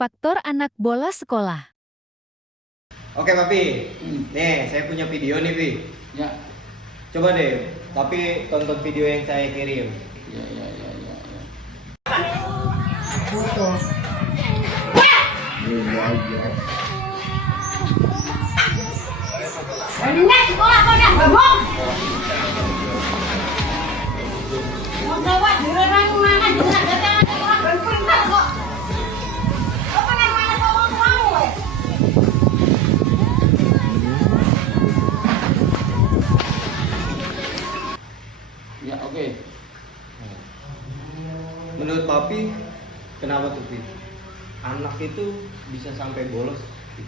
Faktor anak bolos sekolah. Oke Papi, nih saya punya video nih Pi. Ya, Coba deh, tapi tonton video yang saya kirim. ya, ya, ya, ya, ya. Sekolah kau dah babong. Mau jawab di orang mana juga datang orang berperintah kok. Apa namanya kau mau eh? Ya, oke. Menurut Papi, kenapa tuh Pi? Anak itu bisa sampai bolos? Pi?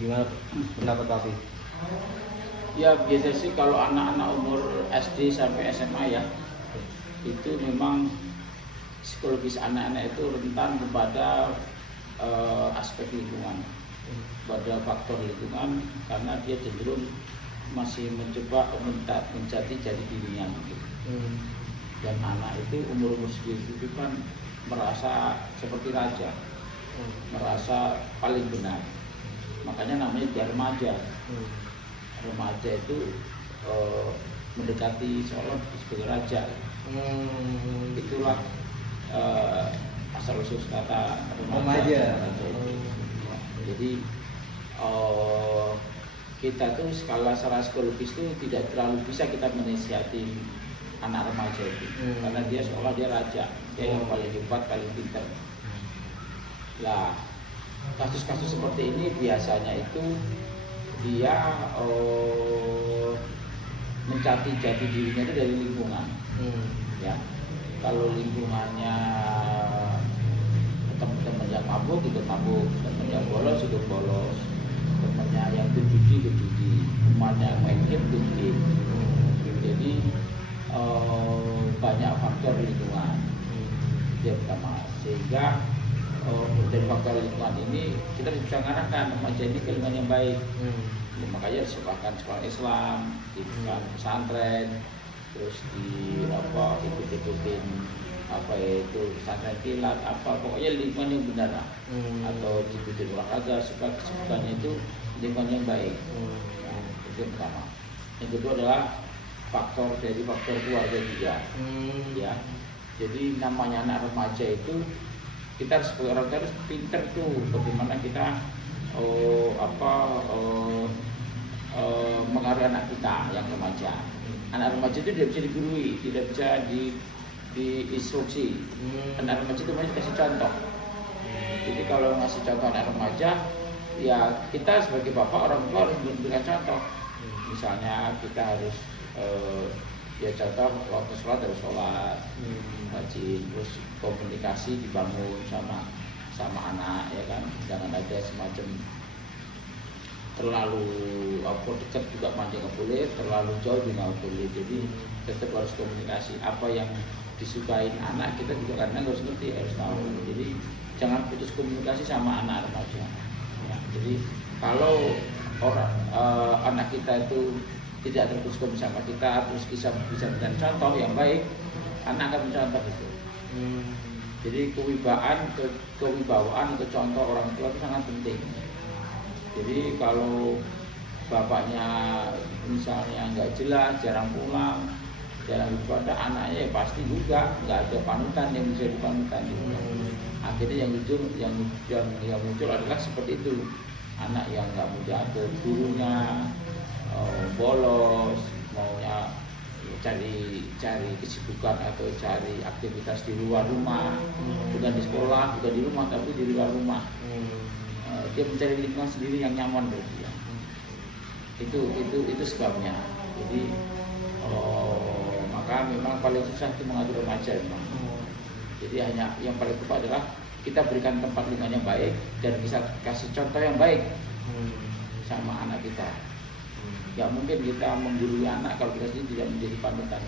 Gimana pendapat Papi? Ya, biasa sih kalau anak-anak umur SD sampai SMA ya, itu memang psikologis anak-anak itu rentan kepada aspek lingkungan, pada faktor lingkungan, karena dia cenderung masih mencoba menjadi jadi dirinya gitu. Dan anak itu umur segitu itu kan merasa seperti raja, merasa paling benar, makanya namanya dia remaja. Remaja itu mendekati seolah sebagai raja. Itulah asal usul kata remaja. Jadi kita tuh secara psikologis tuh tidak terlalu bisa kita menasihati anak remaja itu, karena dia seolah dia raja, dia yang paling hebat, paling pintar. Lah, kasus-kasus seperti ini biasanya itu dia mencari jati dirinya itu dari lingkungan. Ya, kalau lingkungannya teman-teman yang mabuk itu mabuk, teman yang bolos itu bolos, temannya yang berjudi itu judi, temannya yang main game itu game. Jadi banyak faktor lingkungan yang pertama, sehingga dari faktor lingkungan ini kita bisa mengarahkan remaja ini ke lingkungan yang baik. Makanya disebutkan sekolah Islam, di pesantren, terus di ikut-ikutin itu pesantren kilat, pokoknya lingkungan yang benar atau diikutin olahraga, supaya kesibukannya itu lingkungan yang baik. Nah, itu yang pertama. Yang kedua adalah faktor keluarga juga. Ya, jadi namanya anak remaja itu kita harus sebagai orang tua harus pinter tuh bagaimana kita mengaruhi anak kita yang remaja. Anak remaja itu tidak bisa digurui, tidak bisa diinstruksi. Anak remaja itu harus dikasih contoh. Jadi kalau ngasih contoh anak remaja, ya kita sebagai bapak orang tua harus memberikan contoh. Misalnya kita harus ya contoh waktu sholat harus sholat, rajin, terus komunikasi dibangun sama anak, ya kan, jangan ada semacam terlalu dekat juga manja nggak boleh, terlalu jauh juga nggak boleh. Jadi tetap harus komunikasi, apa yang disukain anak kita juga karena harus ngerti, harus tahu. Jadi jangan putus komunikasi sama anak remaja. Ya, jadi kalau anak kita itu tidak terputus komunikasi sama kita, terus bisa memberikan contoh yang baik, anak akan mencontoh itu. Jadi kewibawaan atau contoh orang tua itu sangat penting. Jadi kalau bapaknya misalnya nggak jelas, jarang pulang, jarang ibadah, anaknya ya pasti juga nggak ada panutan yang bisa dipanutan. Akhirnya yang muncul adalah seperti itu, anak yang nggak mau diatur, gurunya bolos, maunya cari kesibukan atau cari aktivitas di luar rumah, bukan di sekolah, bukan di rumah, tapi di luar rumah. Dia mencari lingkungan sendiri yang nyaman bagi dia. Itu sebabnya. Jadi maka memang paling susah itu mengatur remaja memang. Jadi hanya yang paling tepat adalah kita berikan tempat lingkungan yang baik dan bisa kasih contoh yang baik sama anak kita. Ya mungkin kita menggurui anak kalau kita sendiri tidak menjadi panutan.